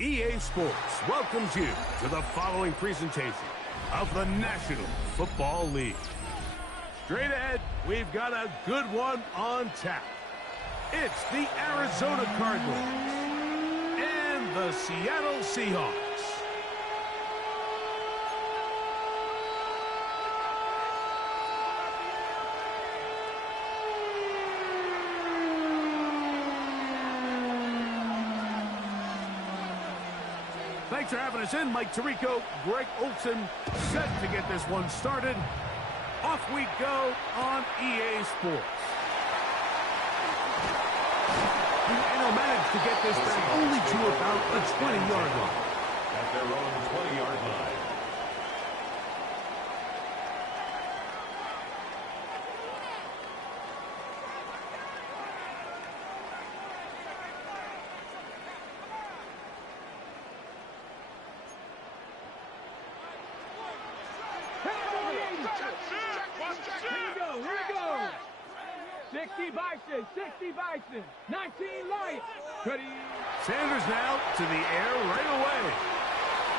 EA Sports welcomes you to the following presentation of the National Football League. Straight ahead, we've got a good one on tap. It's the Arizona Cardinals and the Seattle Seahawks. Thanks for having us in. Mike Tirico, Greg Olson, set to get this one started. Off we go on EA Sports. The NL managed to get this thing only to about the 20-yard line. At their own 20-yard line. Bison, 60 Bison, 19 Lions. Sanders now to the air right away.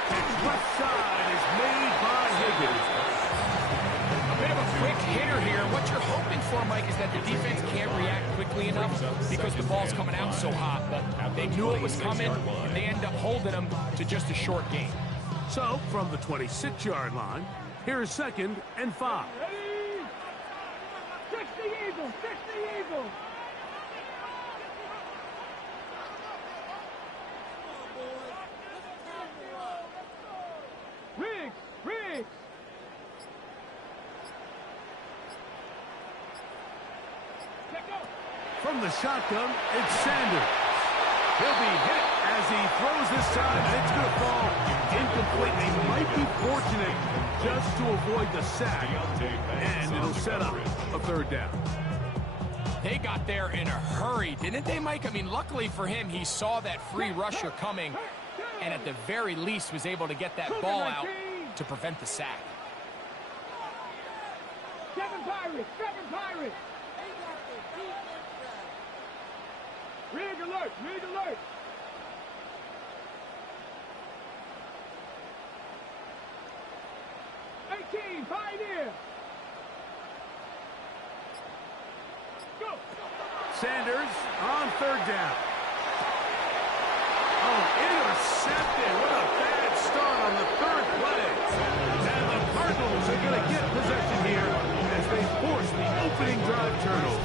And left side is made by Higgins. A bit of a quick hitter here. What you're hoping for, Mike, is that the defense can't react quickly enough because the ball's coming out so hot. But they knew it was coming, and they end up holding them to just a short game. So, from the 26-yard line, here's 2nd and 5. 60 Eagles, 60 Eagles. Riggs. From the shotgun, it's Sanders. He'll be hit as he throws this time, and it's going to fall incomplete. They might be fortunate just to avoid the sack, and it'll set up a 3rd down. They got there in a hurry, didn't they, Mike? I mean, luckily for him, he saw that free rusher coming, and at the very least was able to get that ball out to prevent the sack. 7 Pirates. Rig alert. 18, Pioneer. Go. Sanders on 3rd down. Oh, intercepted. What a bad start on the 3rd play. And the Cardinals are going to get possession here as they force the opening drive turnover.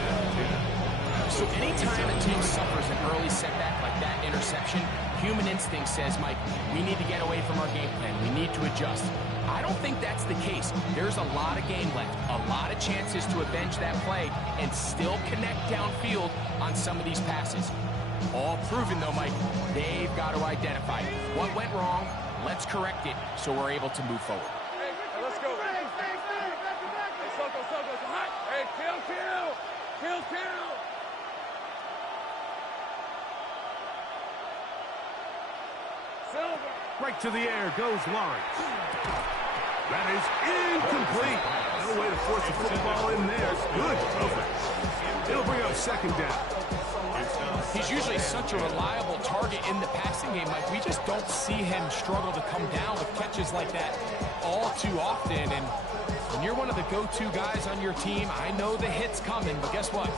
So anytime a team suffers an early setback like that interception, human instinct says, Mike, we need to get away from our game plan. We need to adjust. I don't think that's the case. There's a lot of game left, a lot of chances to avenge that play and still connect downfield on some of these passes. All proven, though, Mike, they've got to identify what went wrong. Let's correct it so we're able to move forward. Hey, let's go. Hey, Soko. Hey, kill. Right to the air goes Lawrence. That is incomplete. No way to force the football in there. Good coverage. It'll bring up 2nd down. He's usually such a reliable target in the passing game. Like, we just don't see him struggle to come down with catches like that all too often. And when you're one of the go-to guys on your team, I know the hit's coming, but guess what?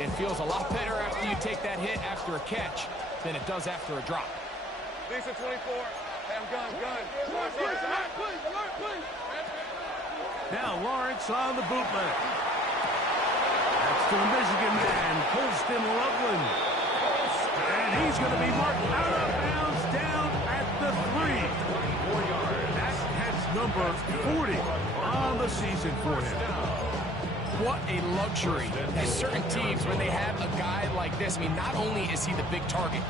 It feels a lot better after you take that hit after a catch than it does after a drop. Lisa 24. Hey, I'm gun. Now Lawrence on the bootleg. That's to the Michigan man, Colston Loveland. And he's going to be marked out of bounds down at the 3. That's catch number 40 on the season for him. What a luxury. There's certain teams, when they have a guy like this, I mean, not only is he the big target,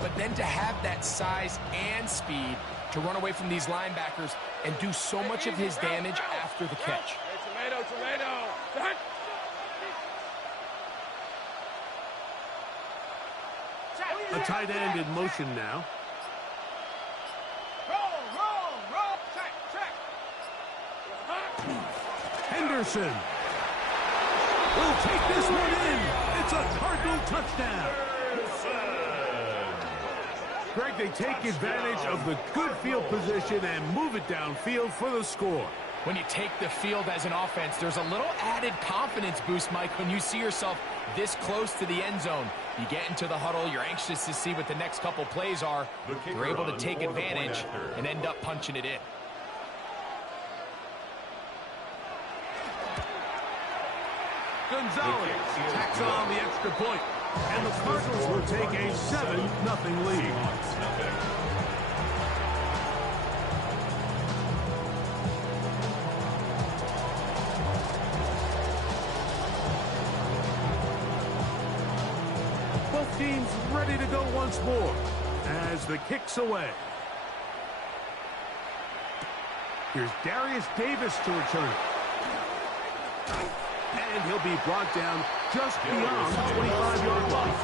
but then to have that size and speed to run away from these linebackers and do so much of his damage after the catch. Hey, tomato. A tight end in motion now. Roll. Check. Henderson will take this one in. It's a Cardinal touchdown. Greg, they take advantage of the good field position and move it downfield for the score. When you take the field as an offense, there's a little added confidence boost, Mike, when you see yourself this close to the end zone. You get into the huddle, you're anxious to see what the next couple plays are. You're able to take advantage and end up punching it in. Gonzalez tacks on the extra point, and the Cardinals will take a 7-0 lead. Both teams ready to go once more as the kick's away. Here's Darius Davis to return it. And he'll be brought down just beyond the 25-yard line.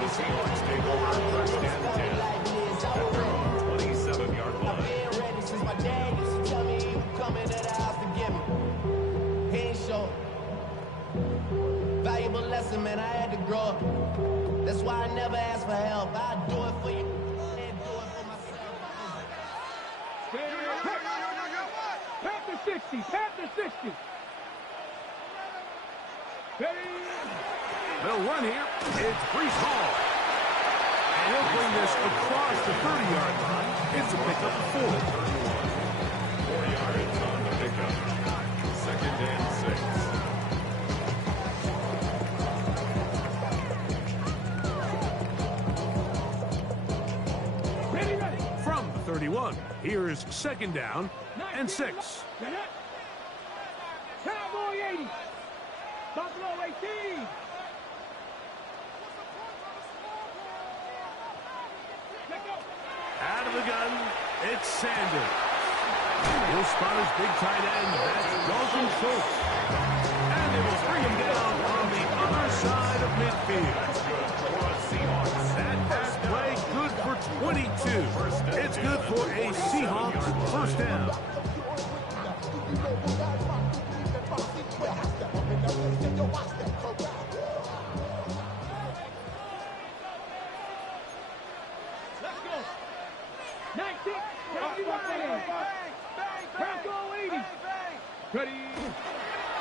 The Seahawks take over first and 10 at their own 27-yard line. Since my dad used to tell me he would come into the house to get me. He ain't show. Valuable lesson, man, I had to grow up. That's why I never ask for help. I do it for you and do it for myself. Pat the 60, pat the 60. They'll run here. It's Breece Hall. And he'll bring this across the 30-yard line. It's a pickup of 4. 4 yards on the pickup. Second and 6. Ready. From the 31, here's second down and 6. Cowboy 80. Buffalo 18. Out of the gun, it's Sanders. He'll spot his big tight end. That's Dalton Schultz. And they will bring him down on the other side of midfield. That pass play good for 22. It's good for a Seahawks first down. Let's go. 19. Bronco 80. Ready.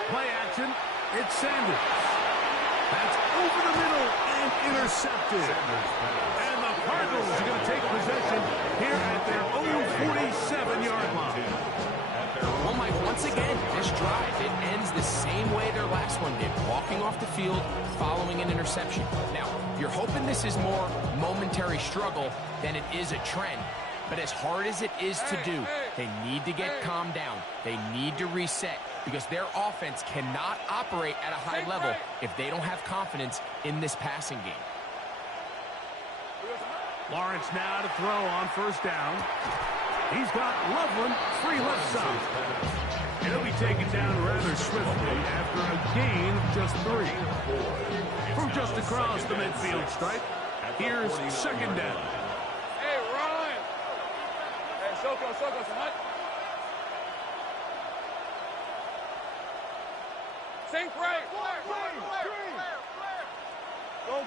Play action. It's Sanders. That's over the middle and intercepted. And the Cardinals are going to take possession here at their own 47-yard line. Well, Mike, once again, this drive, it ends the same way their last one did, walking off the field, following an interception. Now, you're hoping this is more momentary struggle than it is a trend. But as hard as it is to do, they need to get calmed down. They need to reset because their offense cannot operate at a high level if they don't have confidence in this passing game. Lawrence now to throw on first down. He's got Loveland free left side. And he'll be taken down rather swiftly after a gain of just 3. From just across the midfield stripe, here's second down. Hey, Ron. Hey, Soko, some hut. Sink right.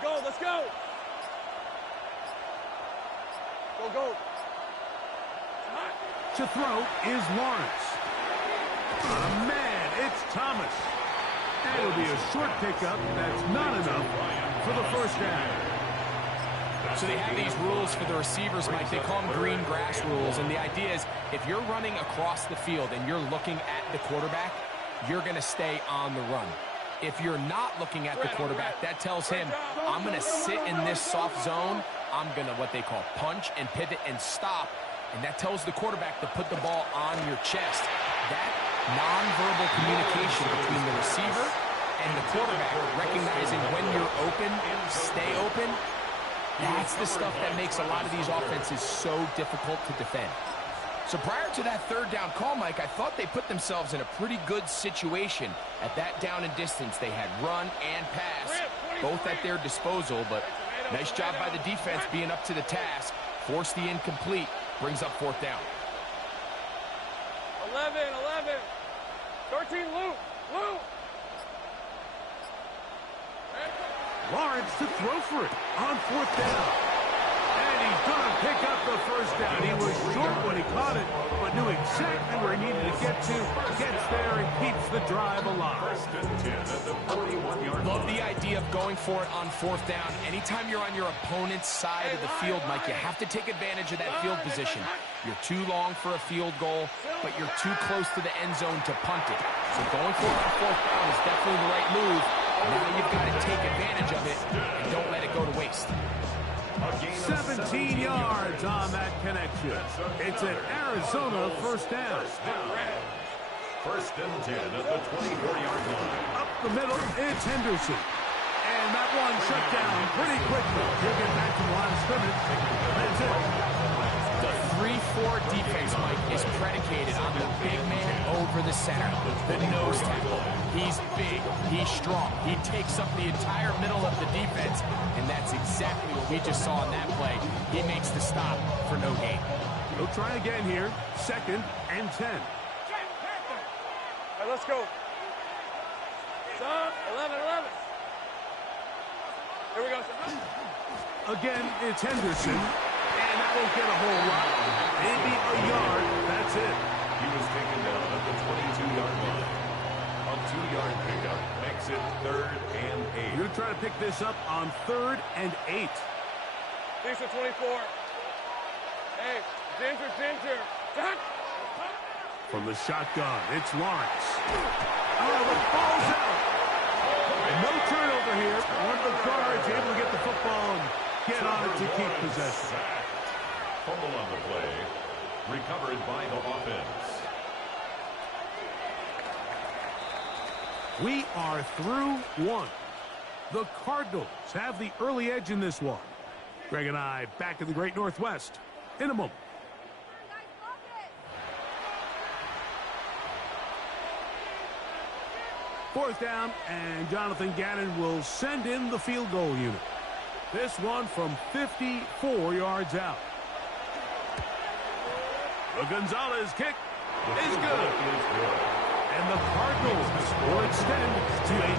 Go, let's go. Go. To throw is Lawrence. Man, it's Thomas. And it'll be a short pickup that's not enough for the first down. So they have these rules for the receivers, Mike. They call them green grass rules. And the idea is if you're running across the field and you're looking at the quarterback, you're going to stay on the run. If you're not looking at the quarterback, that tells him, I'm going to sit in this soft zone. I'm going to what they call punch and pivot and stop. And that tells the quarterback to put the ball on your chest. That nonverbal communication between the receiver and the quarterback, recognizing when you're open, stay open, that's the stuff that makes a lot of these offenses so difficult to defend. So prior to that third down call, Mike, I thought they put themselves in a pretty good situation at that down and distance. They had run and pass, both at their disposal, but nice job by the defense being up to the task. Forced the incomplete, brings up fourth down. 11. 13, Luke. Lawrence to throw for it on fourth down. And he's going to down. He was short when he caught it, but knew exactly where he needed to get to. Gets there and keeps the drive alive. First and 10 at the 41-yard line. Love the idea of going for it on fourth down. Anytime you're on your opponent's side of the field, Mike, you have to take advantage of that field position. You're too long for a field goal, but you're too close to the end zone to punt it. So going for it on fourth down is definitely the right move. Now you've got to take advantage of it and don't let it go to waste. 17 yards on that connection. It's an Arizona first down. First and 10 at the 24-yard line. Up the middle, it's Henderson. And that one shut down pretty quickly. He'll get back to the line of scrimmage. That's it. The 3-4 defense, Mike, is predicated on the big man over the center, the nose tackle. He's big, he's strong, he takes up the entire middle of the defense, and that's exactly what we just saw in that play. He makes the stop for no gain. He'll try again here, 2nd and 10. All right, let's go. Son, 11. Here we go, son. Again, it's Henderson. And that won't get a whole lot. Maybe a yard. That's it. He was taken down at the 22-yard line. A 2-yard pickup makes it 3rd and 8. You're going to try to pick this up on 3rd and 8. Lisa 24. Hey, Ginger. Done. From the shotgun, it's Lawrence. Oh, the ball's out. No turnover here. One of the guards able to get the football and get on it to keep possession. Fumble on the play. Recovered by the offense. We are through one. The Cardinals have the early edge in this one. Greg and I back in the Great Northwest in a moment. Fourth down, and Jonathan Gannon will send in the field goal unit. This one from 54 yards out. The Gonzalez kick is good. And the Cardinals will extend to a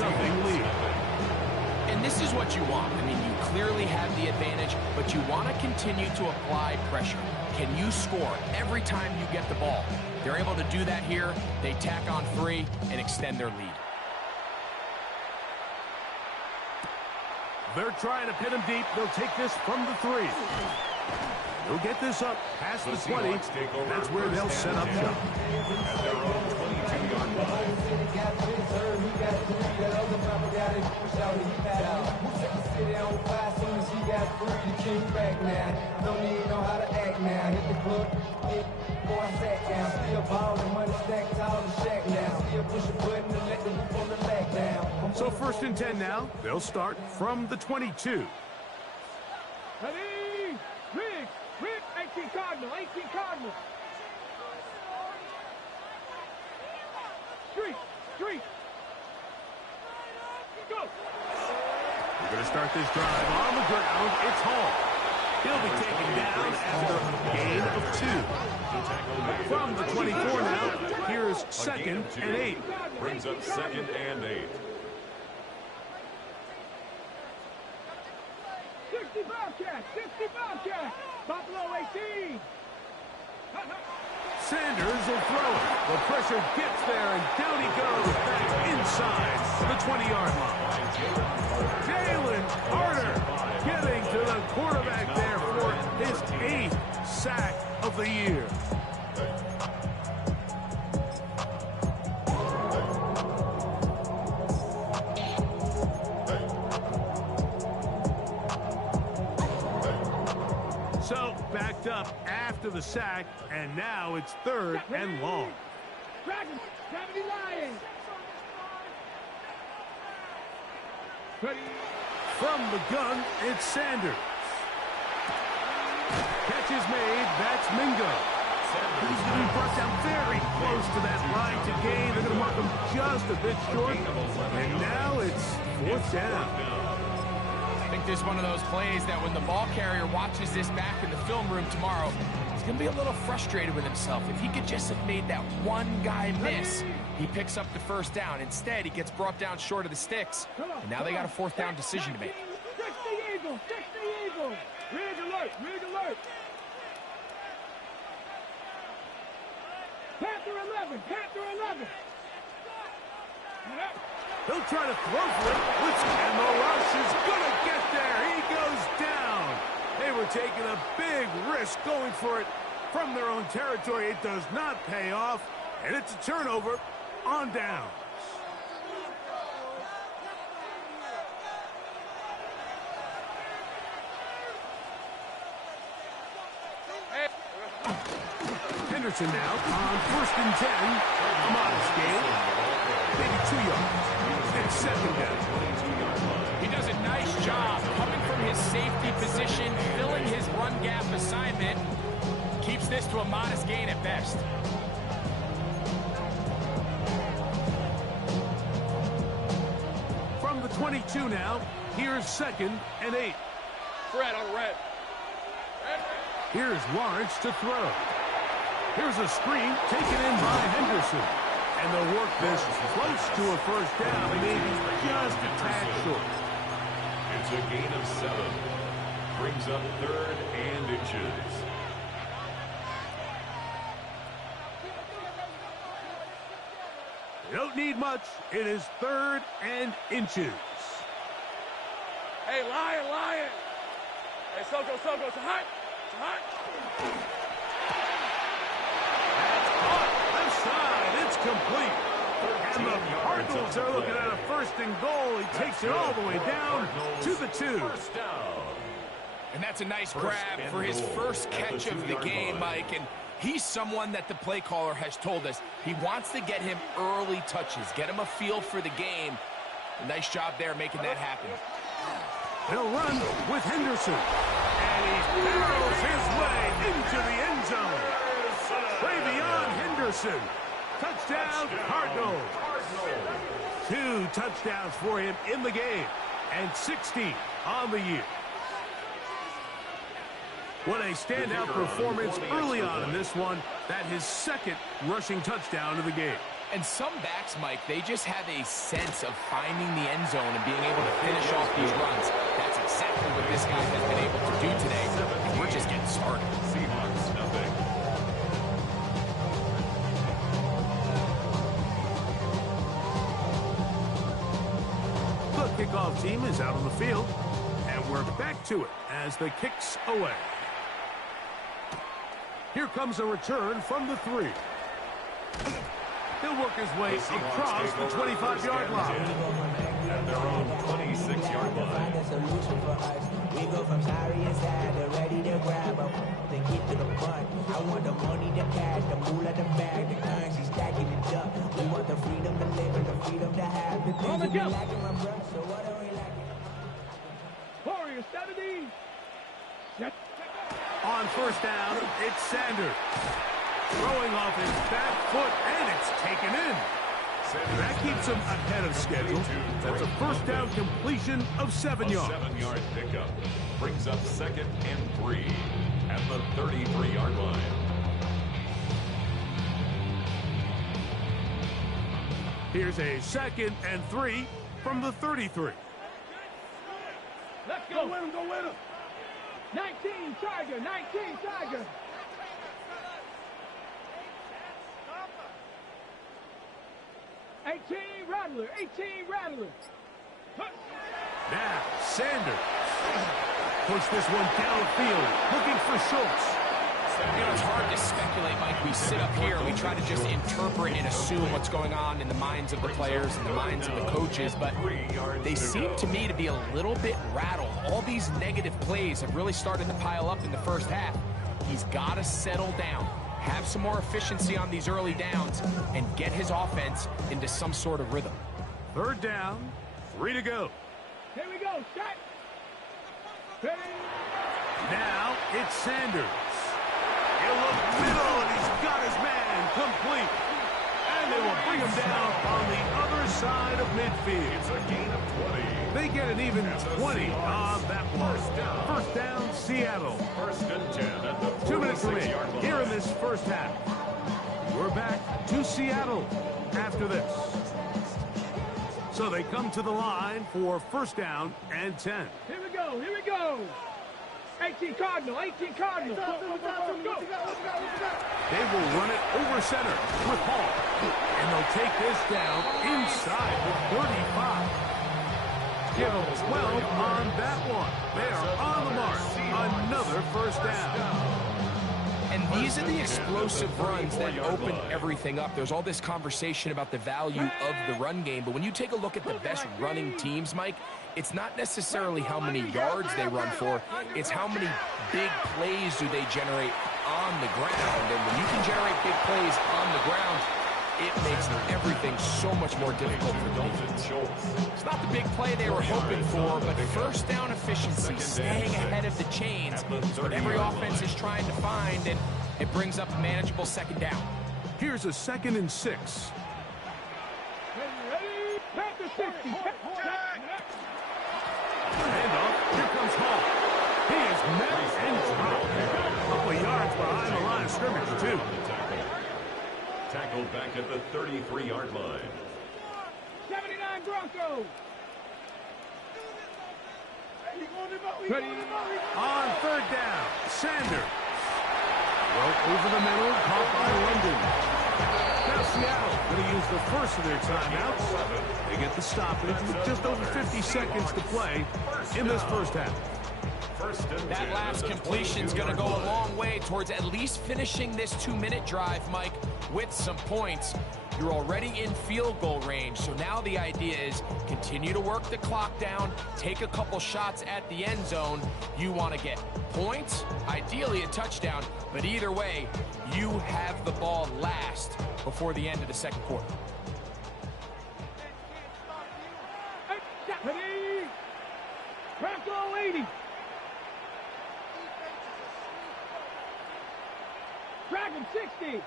10-0 lead. And this is what you want. I mean, you clearly have the advantage, but you want to continue to apply pressure. Can you score every time you get the ball? They're able to do that here. They tack on 3 and extend their lead. They're trying to pin him deep. They'll take this from the 3. They'll get this up past the 20. That's where they'll set up shop. At their own 22-yard line. So 1st and 10 now. They'll start from the 22. Ready? Rick, 18 Cardinal. Street. Go. We're going to start this drive on the ground. It's Hall. He'll be taken down after a gain of 2. From the 24 now, here's 2nd and 8. Brings up 2nd and 8. 60 Bobcat. Buffalo 18. Sanders will throw it. The pressure gets there, and down he goes back inside the 20-yard line. Jalen Carter getting to the quarterback there for his 8th sack of the year. So backed up after the sack, and now it's 3rd and long. Dragons, 70 Lions. Ready. From the gun, it's Sanders. Catch is made. That's Mingo. He's going to be brought down very close to that line to gain. They're going to mark him just a bit short. And now it's 4th down. I think this is one of those plays that when the ball carrier watches this back in the film room tomorrow, he's going to be a little frustrated with himself. If he could just have made that one guy miss, he picks up the 1st down. Instead, he gets brought down short of the sticks, and now they got a 4th down decision to make. 60 Eagles. Rig alert. He'll try to throw for it. And the rush is going to get there. He goes down. They were taking a big risk going for it from their own territory. It does not pay off. And it's a turnover on downs. Henderson now on 1st and 10. A modest gain. Maybe 2 yards. It's 2nd down. He does a nice job coming from his safety position, filling his run gap assignment. Keeps this to a modest gain at best. From the 22 now, here's 2nd and 8. Red on red. Here's Lawrence to throw. Here's a screen taken in by Henderson. And they'll work this close to a 1st down, maybe just a tad short. It's a gain of 7. Brings up 3rd and inches. They don't need much. It is 3rd and inches. Hey, Lion. Hey, Soko, it's hot. It's hot. It's complete. And the Cardinals are looking at a 1st and goal. He takes it all the way down to the 2. And that's a nice grab for his first catch of the game, Mike. And he's someone that the play caller has told us he wants to get him early touches, get him a feel for the game. A nice job there making that happen. He'll run with Henderson. And he barrels his way into the end zone. Travion Henderson. Touchdown, Cardinals. 2 touchdowns for him in the game. And 60 on the year. What a standout performance early on in this one. That his 2nd rushing touchdown of the game. And some backs, Mike, they just have a sense of finding the end zone and being able to finish off these runs. That's exactly what this guy has been able to do today. And we're just getting started. Seahawks, nothing. The kickoff team is out on the field. And we're back to it as the kick's away. Here comes a return from the 3. He'll work his way across the 25-yard line. At their own 26-yard line. We go from sorry inside to ready to grab up, then get to the front. I want the money, the cash, the moolah, the bag, the currency stacking it up. We want the freedom to live and the freedom to have. The things that we lacking, my brother, so what are we lacking? Warriors, 70. On 1st down, it's Sanders. Throwing off his back foot, and it's taken in. That keeps him ahead of schedule. That's a 1st down completion of 7 yards. A 7-yard pickup. Brings up 2nd and 3 at the 33-yard line. Here's a 2nd and 3 from the 33. Let's go win him, go win him. 19 Tiger. 18 Rattler. Now, Sanders. Push this one downfield, looking for Schultz. You know, it's hard to speculate, Mike. We sit up here and we try to just interpret and assume what's going on in the minds of the players and the minds of the coaches, but they seem to me to be a little bit rattled. All these negative plays have really started to pile up in the 1st half. He's got to settle down, have some more efficiency on these early downs, and get his offense into some sort of rhythm. 3rd down, 3 to go. Here we go, shot. Ready. Now it's Sanders. He'll look middle, and he's got his man complete. And they will bring him down on the other side of midfield. It's a gain of 20. They get an even 20 on that one. 1st down, Seattle. 1st and 10 at the 2 minutes remaining 46-yard line. here in this 1st half. We're back to Seattle after this. So they come to the line for 1st down and 10. Here we go. 18 Cardinal, 18 Cardinal. Go. They will run it over center with Hall. And they'll take this down inside the 35. Give them 12 on that one. They are on the mark. Another first down. And these are the explosive runs that open everything up. There's all this conversation about the value of the run game, but when you take a look at the best running teams, Mike, it's not necessarily how many yards they run for, it's how many big plays do they generate on the ground. And when you can generate big plays on the ground, it makes everything so much more difficult for the defense. It's not the big play they were hoping for, but first down efficiency, staying ahead of the chains, what every offense is trying to find, and it brings up a manageable second down. Here's a 2nd and 6. Ready? Back to 60. Handoff. Here comes Hall. He is met and dropped. A couple of yards behind the line of scrimmage, too. Tackled back at the 33-yard line. 79 Broncos. Ready? On 3rd down, Sanders. Broke over the middle, caught by London. Now Seattle going to use the first of their timeouts. They get the stoppage with just over 50 seconds to play in this first half. That last completion's going to go a long way towards at least finishing this 2-minute drive, Mike, with some points. You're already in field goal range, so now the idea is continue to work the clock down, take a couple shots at the end zone. You want to get points, ideally a touchdown, but either way, you have the ball last before the end of the second quarter. Ready? Bronco 80. Dragon 60.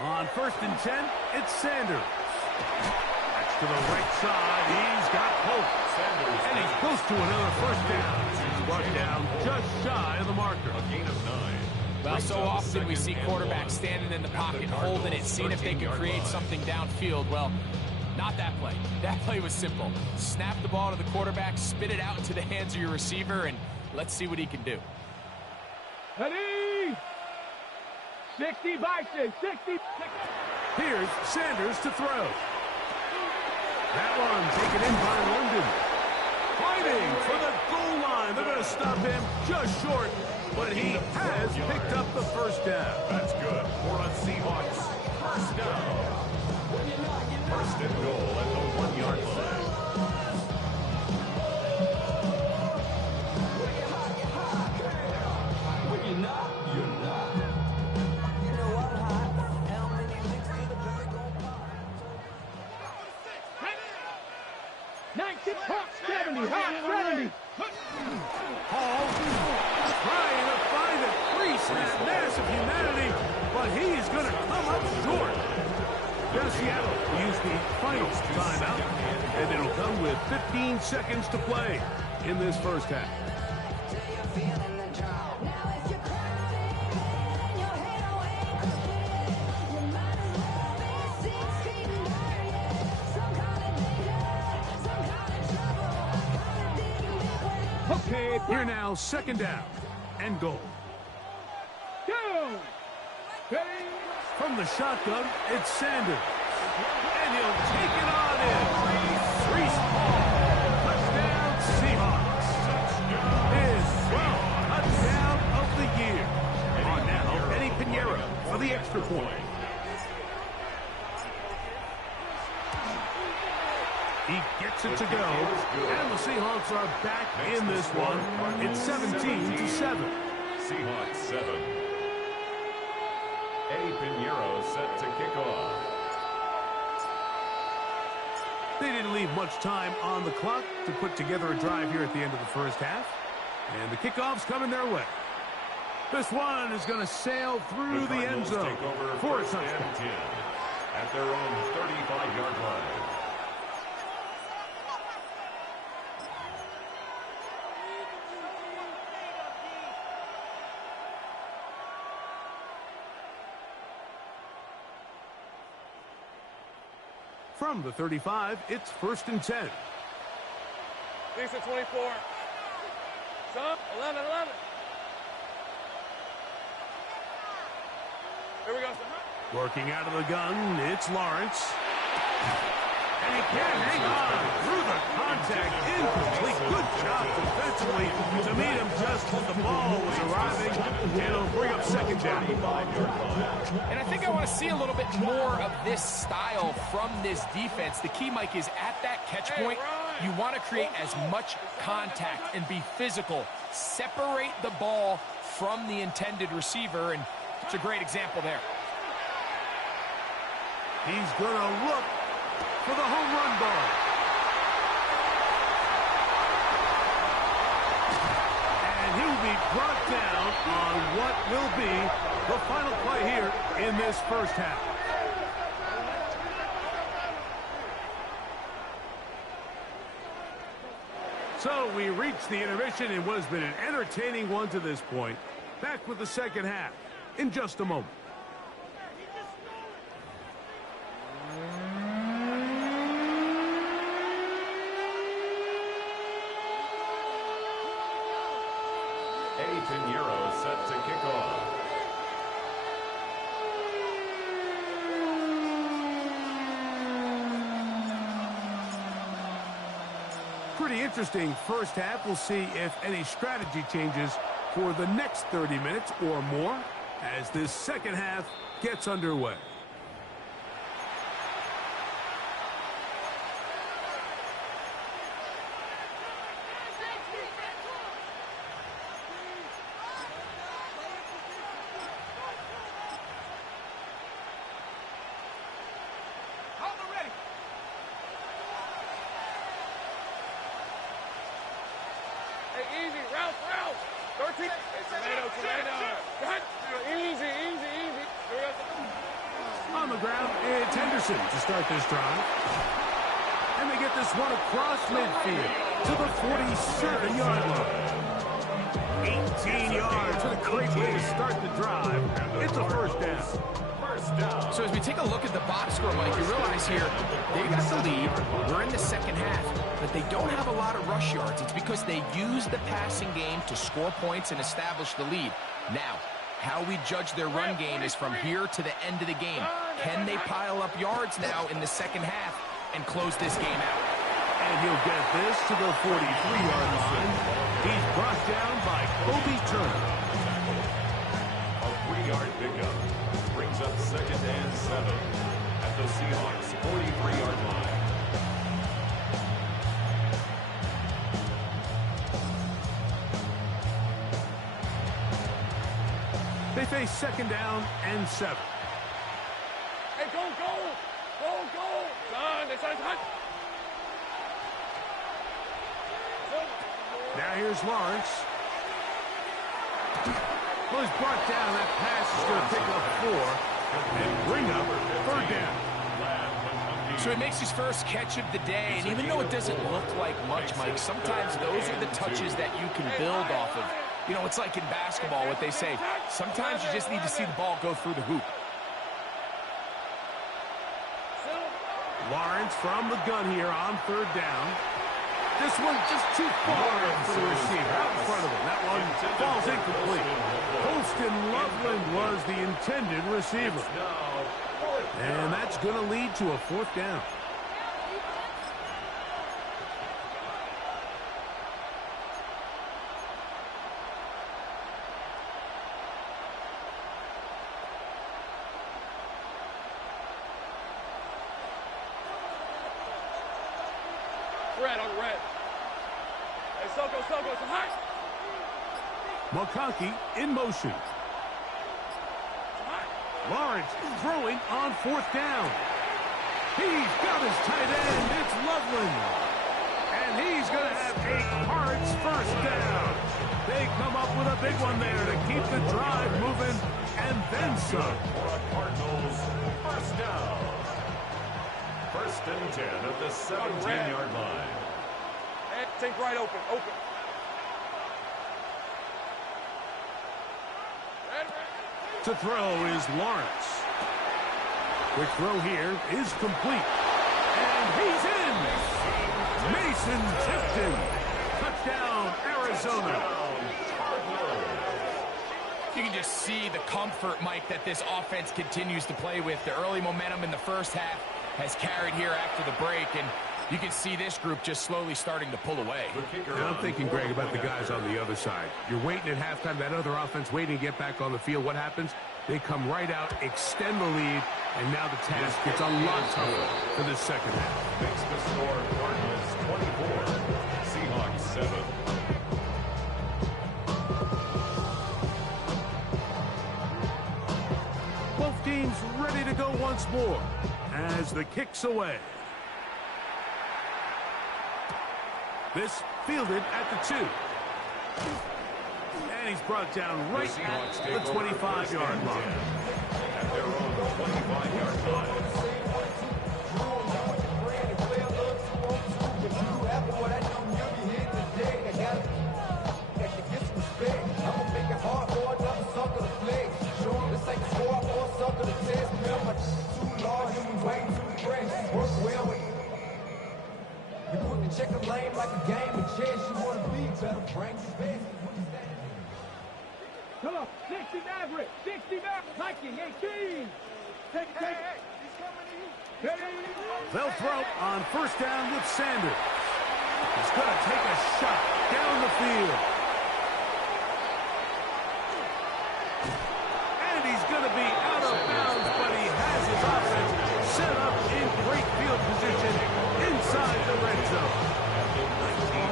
On 1st and 10, it's Sanders. That's to the right side. He's got Polk. And he's close to another first down. He's brought down just shy of the marker. A gain of 9. Well, so often we see quarterbacks standing in the pocket, holding it, seeing if they can create something downfield. Well, not that play. That play was simple. Snap the ball to the quarterback, spit it out into the hands of your receiver, and let's see what he can do. Ready? 60 Bison, 60. Here's Sanders to throw. That one taken in by London. Fighting for the goal line. They're going to stop him just short, but he has picked up the first down. That's good for a Seahawks first down. First and goal at the 1-yard line. You're not. You know I'm hot. How many licks to the bird gon' pop? 19, hot 70, hot 70. Hall trying to find a crease in that mass of humanity, but he's going to come up short. Now Seattle will use the final timeout, and it'll come with 15 seconds to play in this first half. Okay, Here now, 2nd down and goal. go. Ready? From the shotgun, it's Sanders. And he'll take it on in. Reese Hall. Touchdown, Seahawks. His 12th touchdown of the year. On now, Eddie Pinheiro for the extra point. He gets it to go, and the Seahawks are back in this one. It's 17-7. Seahawks 7. Eddie Pinheiro set to kick off. They didn't leave much time on the clock to put together a drive here at the end of the first half. And the kickoff's coming their way. This one is going to sail through the end zone take over for a first and touchdown. 10 at their own 35-yard line. From the 35, it's 1st and 10. Lisa 24. Son, 11, 11. Here we go, son. Working out of the gun, it's Lawrence. And he can't hang on through the contact. Incomplete. Good job defensively to meet him just as the ball was arriving. And it'll bring up second down. And I think I want to see a little bit more of this style from this defense. The key, Mike, is at that catch point, you want to create as much contact and be physical. Separate the ball from the intended receiver, and it's a great example there. He's going to look for the home run ball. And he will be brought down on what will be the final play here in this first half. So we reached the intermission in what has been an entertaining one to this point. Back with the second half in just a moment. Pinheiro set to kick off. Pretty interesting first half. We'll see if any strategy changes for the next 30 minutes or more as this second half gets underway. Easy, Ralph. 13. Tomato. Cut. Easy. On the ground, it's Henderson to start this drive. And they get this one across midfield to the 47-yard line. 18 yards. What a great way to start the drive. It's a first down. So as we take a look at the box score, Mike, you realize here, they got the lead. We're in the second half, but they don't have a lot of rush yards. It's because they use the passing game to score points and establish the lead. Now, how we judge their run game is from here to the end of the game. Can they pile up yards now in the second half and close this game out? And he'll get this to the 43-yard line. He's brought down by Kobe Turner. A 3-yard pickup brings up 2nd and 7 at the Seahawks 43-yard line. They face 2nd down and 7. Hey, go. Son, it's hot. Now here's Lawrence. Well, he's brought down. That pass is going to pick up 4 and bring up 3rd down. So he makes his first catch of the day, and even though it doesn't look like much, Mike, sometimes those are the touches that you can build off of. You know, it's like in basketball, what they say. Sometimes you just need to see the ball go through the hoop. Lawrence from the gun here on 3rd down. This one just too far for the receiver out in front of him. That one falls incomplete. Holston Loveland was the intended receiver. And that's going to lead to a 4th down. Red on red. Hey, Soko, it's hot. McConkey in motion. Lawrence throwing on 4th down. He's got his tight end. It's Loveland. And he's going to have a Cards first down. They come up with a big one there to keep the drive moving and then some. For a Cardinals first down. 1st and 10 at the 17-yard line. Hey, take right open. To throw is Lawrence. Quick throw here is complete. And he's in. Mason Tipton. Touchdown, Arizona. Arizona. You can just see the comfort, Mike, that this offense continues to play with. The early momentum in the first half has carried here after the break, and you can see this group just slowly starting to pull away. And I'm thinking, Greg, about the guys on the other side. You're waiting at halftime, that other offense waiting to get back on the field. What happens? They come right out, extend the lead, and now the task gets a lot tougher for the second half. Makes the score Cardinals 24, Seahawks 7. Both teams ready to go once more as the kick's away. This fielded at the 2. And he's brought down right at the 25-yard line. At their own 25-yard line. Check a lane like a game of chess. You want to be better, bring your best. Come on, 60 Maverick, 60 Maverick, Nike, 18. Take it. He's coming in. They'll throw on first down with Sanders. He's going to take a shot down the field. And he's going to be out of bounds, but he has his offense set up in great field position inside the red zone.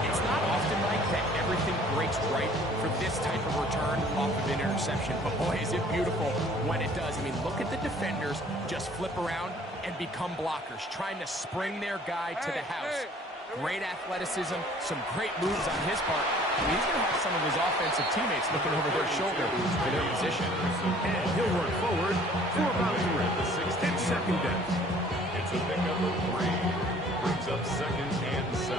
It's not often, Mike, that everything breaks right for this type of return off of an interception, but boy, is it beautiful when it does. I mean, look at the defenders just flip around and become blockers, trying to spring their guy to the house. Great athleticism, some great moves on his part. He's going to have some of his offensive teammates looking over their shoulder for their position. And he'll work forward for about 3. It's second down. It's a pickup of 3. Brings up second and 7.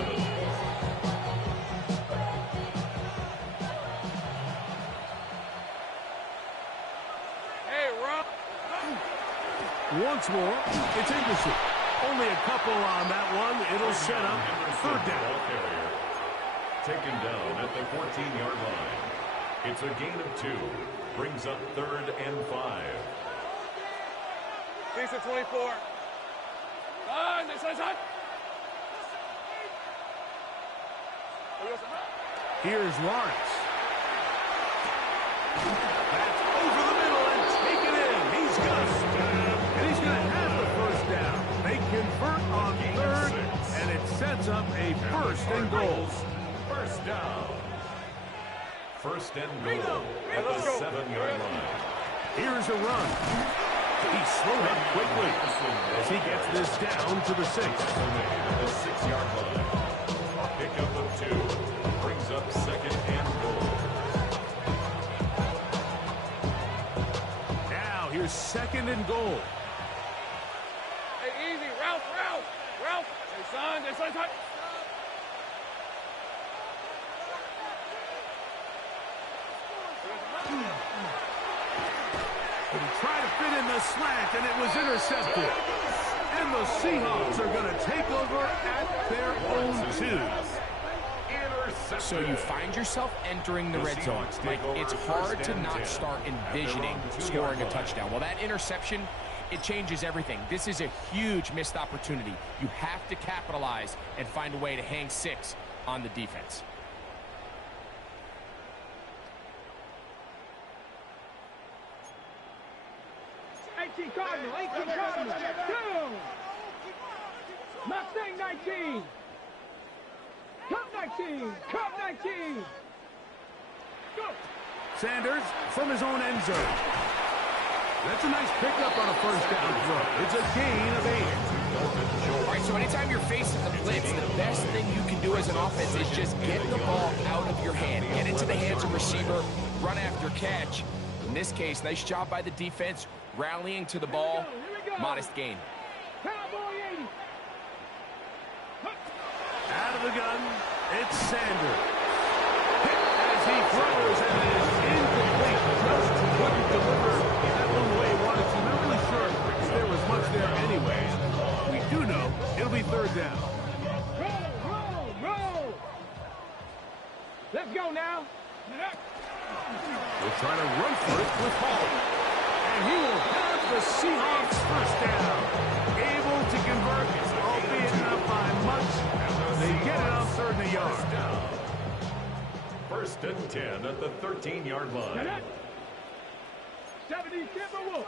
Once more, it's Henderson. Only a couple on that one. It'll set up third down. Taken down at the 14-yard line. It's a gain of 2. Brings up third and 5. Decent 24. Here's Lawrence. That's over the middle and taken in. He's got it. And he's going to have the first down. They convert on third, and it sets up a first and goal. First down. First and goal at the 7-yard line. Here's a run. He's slowed up quickly as he gets this down to the 6. The 6-yard line. Pickup of 2. Brings up second and goal. Now here's second and goal. Hey, easy, Ralph. Hey, son. But he tried to fit in the slant, and it was intercepted. And the Seahawks are going to take over at their own 2. So you find yourself entering the red zone. Like, it's hard to not start envisioning scoring a touchdown. Well, that interception, it changes everything. This is a huge missed opportunity. You have to capitalize and find a way to hang 6 on the defense. Cardinal, 18 Cardinal. 2. Mustang 19. Cup 19. Cup 19. Go. Sanders from his own end zone. That's a nice pickup on a first down throw. It's a gain of 8. All right, so anytime you're facing the blitz, the best thing you can do as an offense is just get the ball out of your hand. Get into the hands of receiver, run after catch. In this case, nice job by the defense, rallying to the ball. Modest gain. Cowboy 80. Out of the gun, it's Sanders. Hit as he throws, and it is incomplete. Just couldn't deliver that one the way he wanted to. Not really sure if there was much there anyways. We do know it'll be third down. Roll. Let's go now. We'll try to run for it with Hall. And he will have the Seahawks first down. Able to convert, albeit not by much. They get it on 3rd and a yard. First and 10 at the 13-yard line. 70 Timberwolves.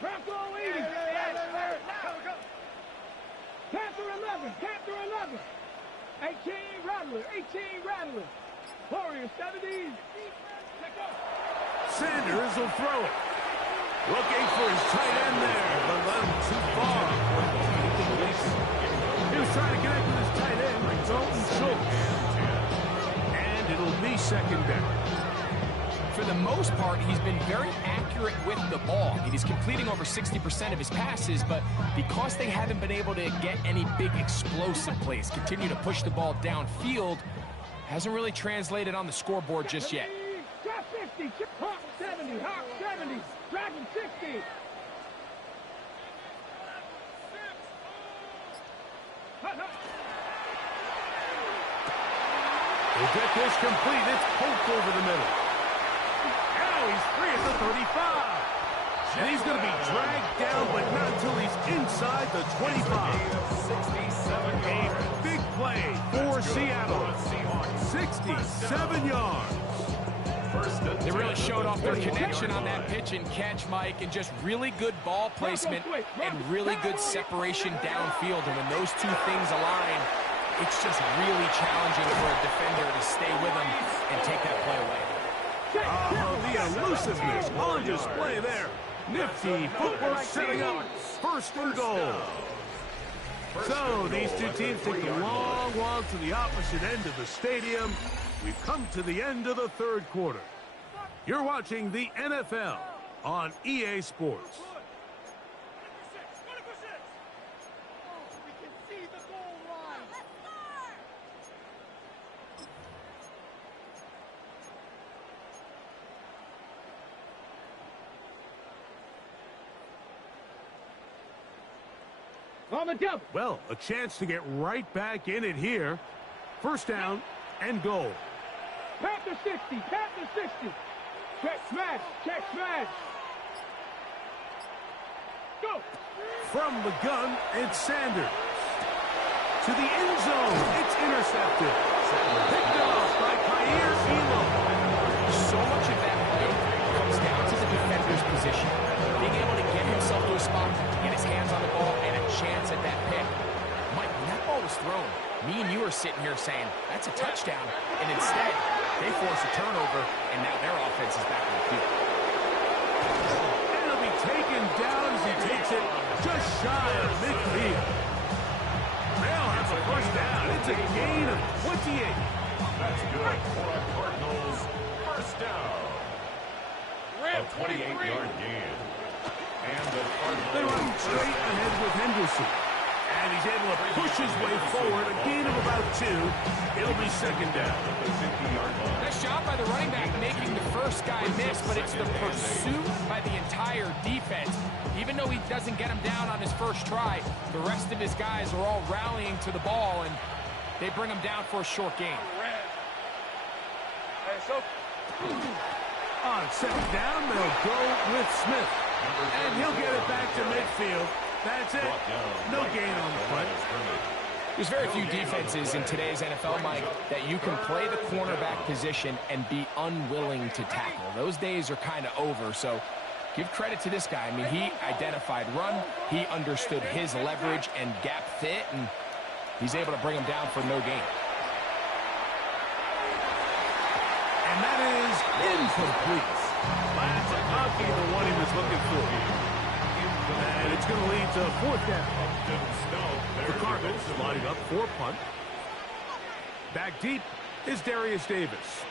Panther leading. Panther 11. Panther 11. 18 Rattler. 18 Rattler. Warriors 70. Sanders will throw it. Looking for his tight end there, but led him too far. He was trying to connect with his tight end, but Dalton Schultz. And it'll be 2nd down. For the most part, he's been very accurate with the ball. He's completing over 60% of his passes, but because they haven't been able to get any big explosive plays, continue to push the ball downfield, hasn't really translated on the scoreboard just yet. Drop 50, Hawk 70, Hawk 70, Dragon 60. We'll get this complete. It's Polk over the middle. Now he's free at the 35. And he's going to be dragged down, but not until he's inside the 25. 67 yards. A big play for Seattle. 67 yards. They really showed off their connection on that pitch and catch, Mike, and just really good ball placement and really good separation downfield. And when those two things align, it's just really challenging for a defender to stay with him and take that play away. The elusiveness on display there. Nifty footwork setting up 1st and goal. So these two teams take a long walk to the opposite end of the stadium. We've come to the end of the 3rd quarter. You're watching the NFL on EA Sports. On the double. Well, a chance to get right back in it here. 1st down and goal. Panther 60, Panther 60. Check smash, check smash. Go. From the gun, it's Sanders. To the end zone, it's intercepted. Picked off by Kaiir Elam. So much of that play comes down to the defender's position, being able to get himself to a spot, get his hands on the ball, and a chance at that pick. Mike, when that ball was thrown, me and you are sitting here saying, that's a touchdown, and instead, they force a turnover, and now their offense is back on the field. And he'll be taken down as he takes it just shy of midfield. They'll have a 1st down. It's a gain of 28. That's good for a Cardinals 1st down. A 28-yard gain. And the They run Cardinals straight ahead with Henderson. And he's able to push his way forward, a gain of about 2. It'll be 2nd down. the 50-yard line. Nice job by the running back making the first guy miss, but it's the pursuit by the entire defense. Even though he doesn't get him down on his first try, the rest of his guys are all rallying to the ball, and they bring him down for a short gain. On 2nd down, they'll go with Smith. And he'll get it back to midfield. That's it. No gain on the play. There's very few defenses in today's NFL, Mike, that you can play the cornerback position and be unwilling to tackle. Those days are kind of over, so give credit to this guy. I mean, he identified run, he understood his leverage and gap fit, and he's able to bring him down for no gain. And that is incomplete. That's the one he was looking for. And it's going to lead to 4th down. The Cardinals lining up for a punt. Back deep is Darius Davis.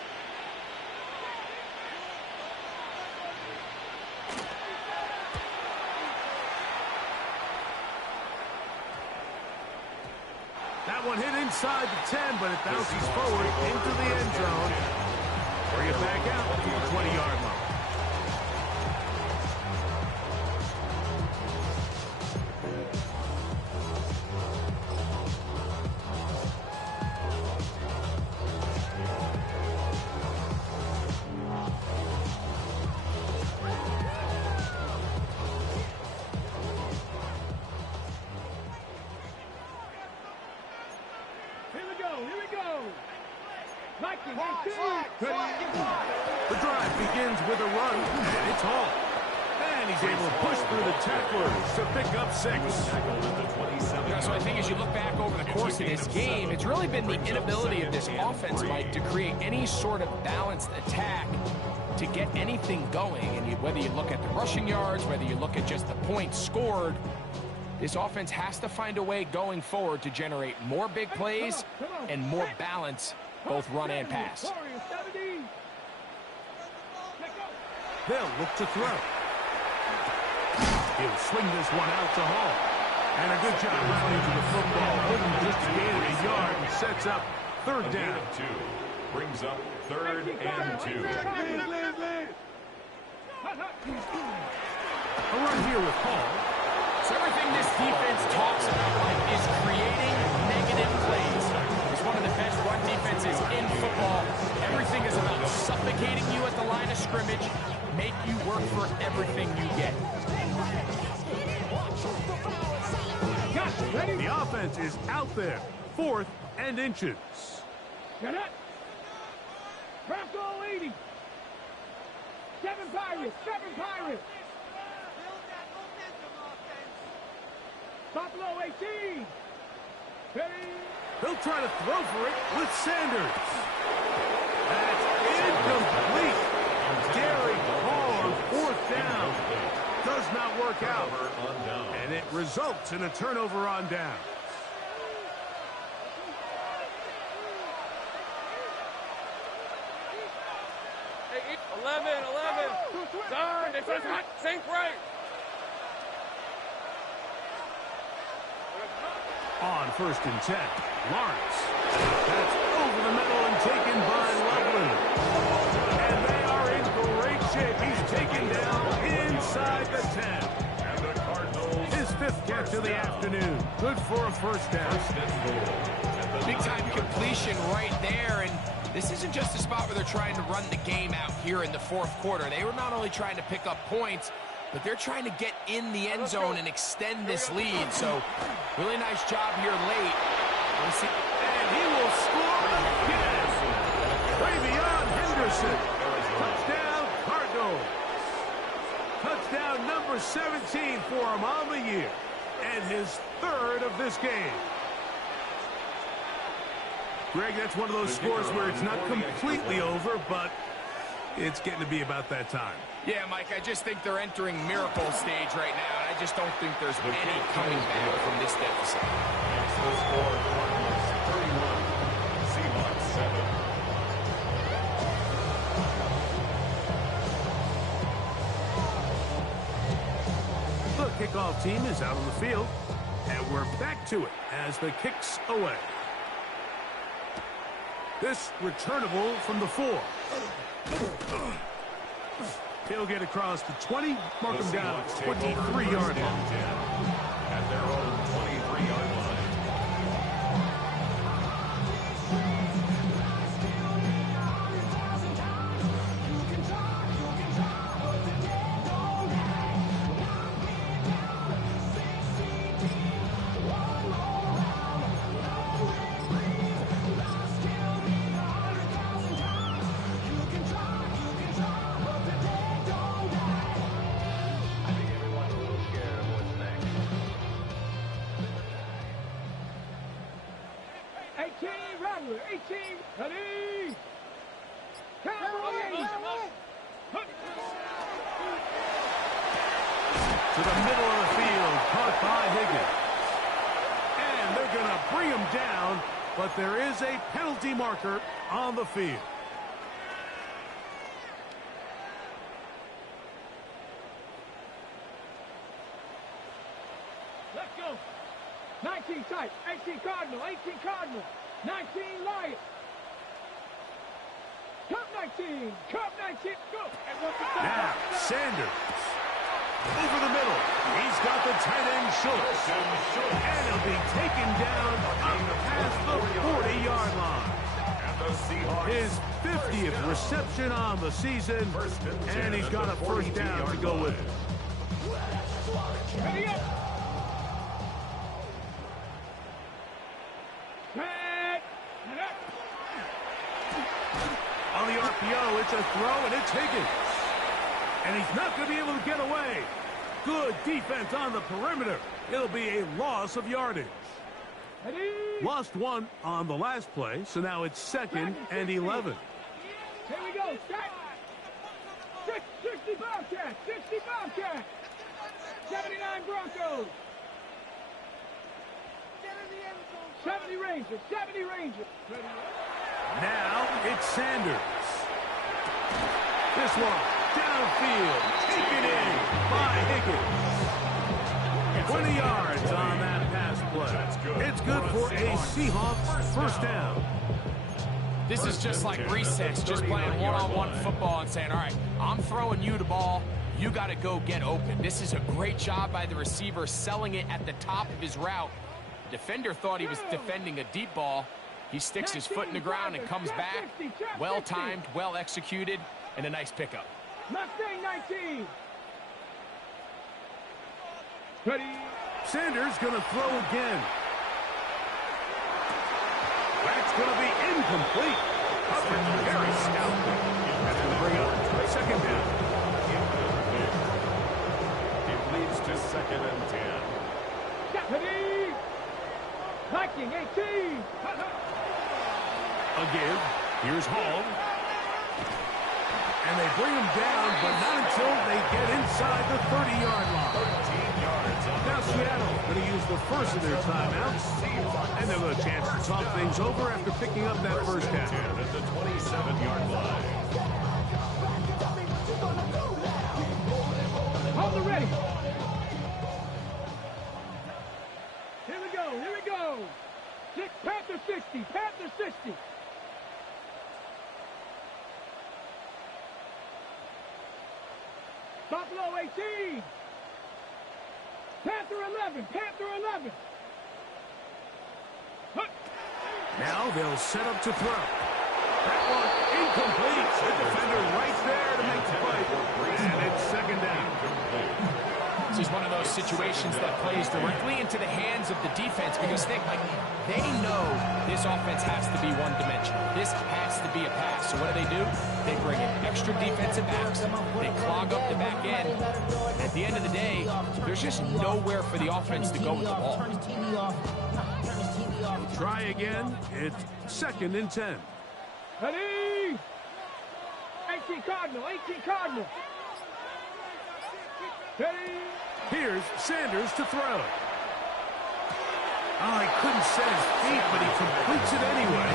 That one hit inside the 10, but it bounces forward into the end zone. Bring it back out to the 20-yard line. The drive begins with a run, and it's Hall. And he's able to push through the tacklers to pick up 6. So I think as you look back over the course of this game, it's really been the inability of this offense, Mike, to create any sort of balanced attack to get anything going. And whether you look at the rushing yards, whether you look at just the points scored, this offense has to find a way going forward to generate more big plays and more balance, both run and pass. They'll look to throw. He'll swing this one out to Hall. And a good job rallying to the football. Hooking just to gain a yard and sets up 3rd down. 2 brings up 3rd and 2. A run here with Hall. So everything this defense talks about, Mike, is creating negative plays. It's one of the best run defenses in football. Everything is about suffocating you at the line of scrimmage, make you work for everything you get. The offense is out there. 4th and inches. Get it. Bronco 80. 7 Pirates. 7 Pirates. Buffalo 18. They'll try to throw for it with Sanders. That's incomplete. Derek Hall on 4th down. Does not work out. And it results in a turnover on down. Hey, 11. Darn, they first hot. Sink right. On 1st and 10, Lawrence. That's over the middle and taken by Loveland. And they are in great shape. He's taken down inside the 10. And the Cardinals. His 5th catch of the afternoon. Good for a 1st down. Big-time completion right there, and this isn't just a spot where they're trying to run the game out here in the 4th quarter. They were not only trying to pick up points, but they're trying to get in the end zone and extend this lead. So, really nice job here late. And he will score again. Travion Henderson. Touchdown, Cardinals. Touchdown number 17 for him on the year. And his 3rd of this game. Greg, that's one of those scores where it's not completely over, but it's getting to be about that time. Yeah, Mike, I just think they're entering miracle stage right now, and I just don't think there's any coming back from this deficit. It's the score, Cardinals 31, Seahawks 7. The kickoff team is out on the field, and we're back to it as the kick's away. This returnable from the 4. He'll get across the 20, mark him down at 23-yard line. At their own 23-yard line. To the middle of the field, caught by Higgins. And they're going to bring him down, but there is a penalty marker on the field. Let's go. 19 tight. 18 Cardinal. 18 Cardinal. 19 Lions. Cup 19. Cup 19. Go. Now, Sanders. Over the middle. He's got the tight end Schultz. And he'll be taken down up past the 40-yard line. His 50th reception on the season. And he's got a 1st down to go with it. Ready up. Set. go. It's a throw, and it's Higgins. And he's not going to be able to get away. Good defense on the perimeter. It'll be a loss of yardage. Lost one on the last play, so now it's 2nd and 11. Here we go. 60 Bobcats. 60 Bobcats. 79 Broncos. 70 Rangers. 70 Rangers. Now it's Sanders. This one downfield. Taken in by Higgins. 20 yards on that pass play. It's good for a Seahawks first down. This is just like recess, just playing one-on-one football and saying, all right, I'm throwing you the ball. You got to go get open. This is a great job by the receiver selling it at the top of his route. The defender thought he was defending a deep ball. He sticks his foot in the ground and comes back. Well-timed, well-executed, and a nice pickup. Mustang 19. Ready. Sanders going to throw again. That's going to be incomplete. Coverage very stout. That's going to bring up 2nd down. It leads to 2nd and 10. Ready. Viking 18. A give. Here's Hall. And they bring him down, but not until they get inside the 30-yard line. 13 yards on Now Seattle going to use the first of their timeouts. And they'll have a chance to talk things over after picking up that first down. 10 at the 27-yard line. Hold the ready. Here we go. Here we go. Panther 60. Panther 60. Buffalo 18. Panther 11. Panther 11. Now they'll set up to throw. That one incomplete. The defender right there to make the play. And it's 2nd down. This is one of those situations that plays directly into the hands of the defense because they know this offense has to be one-dimensional. This has to be a pass. So what do? They bring in extra defensive backs. They clog up the back end. At the end of the day, there's just nowhere for the offense to go with the ball. Try again. It's 2nd and 10. Ready. 18 Cardinal. 18 Cardinal. Ready. Here's Sanders to throw. Oh, he couldn't set his feet, but he completes it anyway.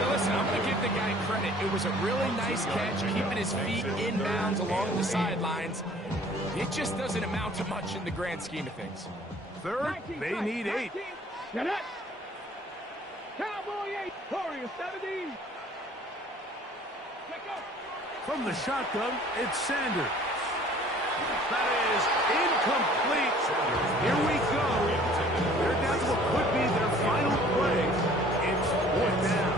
Now listen, I'm going to give the guy credit. It was a really nice catch, keeping his feet inbounds along the sidelines. It just doesn't amount to much in the grand scheme of things. 3rd, they need 8. Get it. Cowboy 8. Warrior 70. Let go. From the shotgun, it's Sanders. That is incomplete. Here we go. They're down to what could be their final play. It's 4th down.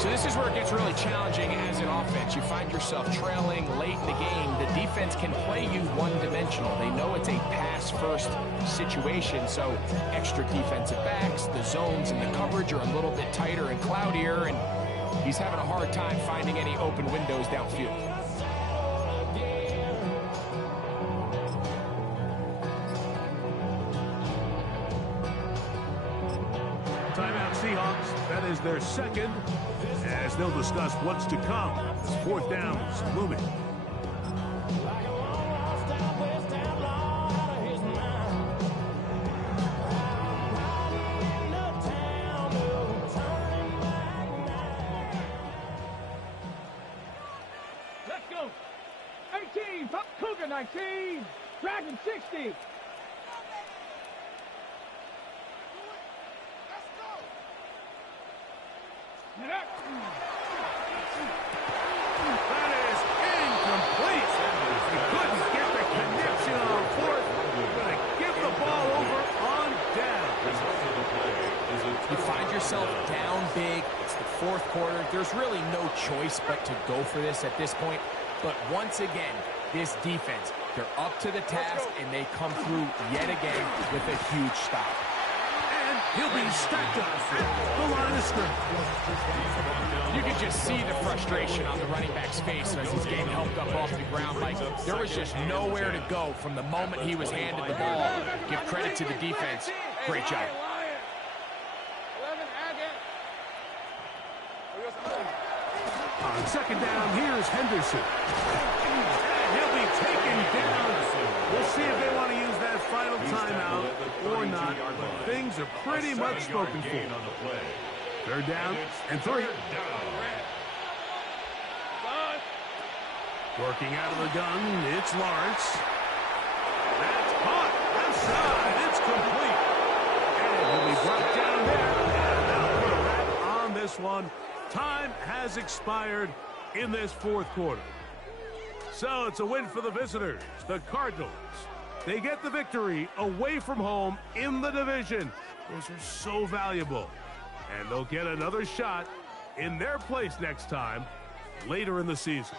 So this is where it gets really challenging as an offense. You find yourself trailing late in the game. The defense can play you one-dimensional. They know it's a pass-first situation, so extra defensive backs, the zones and the coverage are a little bit tighter and cloudier, and he's having a hard time finding any open windows downfield. Timeout Seahawks. That is their 2nd, as they'll discuss what's to come. This 4th down is looming. Let's go. 18. Cougar 19. Dragon 60. That is incomplete. He couldn't get the connection on 4th. Going to give the ball over on down. You find yourself down big. It's the 4th quarter. There's really no choice but to go for this at this point. But once again, this defense, they're up to the task, and they come through yet again with a huge stop. And He'll be stacked up at the line of scrimmage. You could just see the frustration on the running back's face as he's getting helped up off the ground. Mike, there was just nowhere to go from the moment he was handed the ball. Give credit to the defense. Great job. On second down, here's Henderson. And he'll be taken down. We'll see if they want to use that final timeout or not, but things are pretty much spoken for. Third down and 3. Working out of the gun, it's Lawrence. That's caught. Left side, it's complete. And he'll be brought down there. And that'll put a wrap on this one. Time has expired in this fourth quarter. So it's a win for the visitors, the Cardinals. They get the victory away from home in the division. Those are so valuable. And they'll get another shot in their place next time later in the season.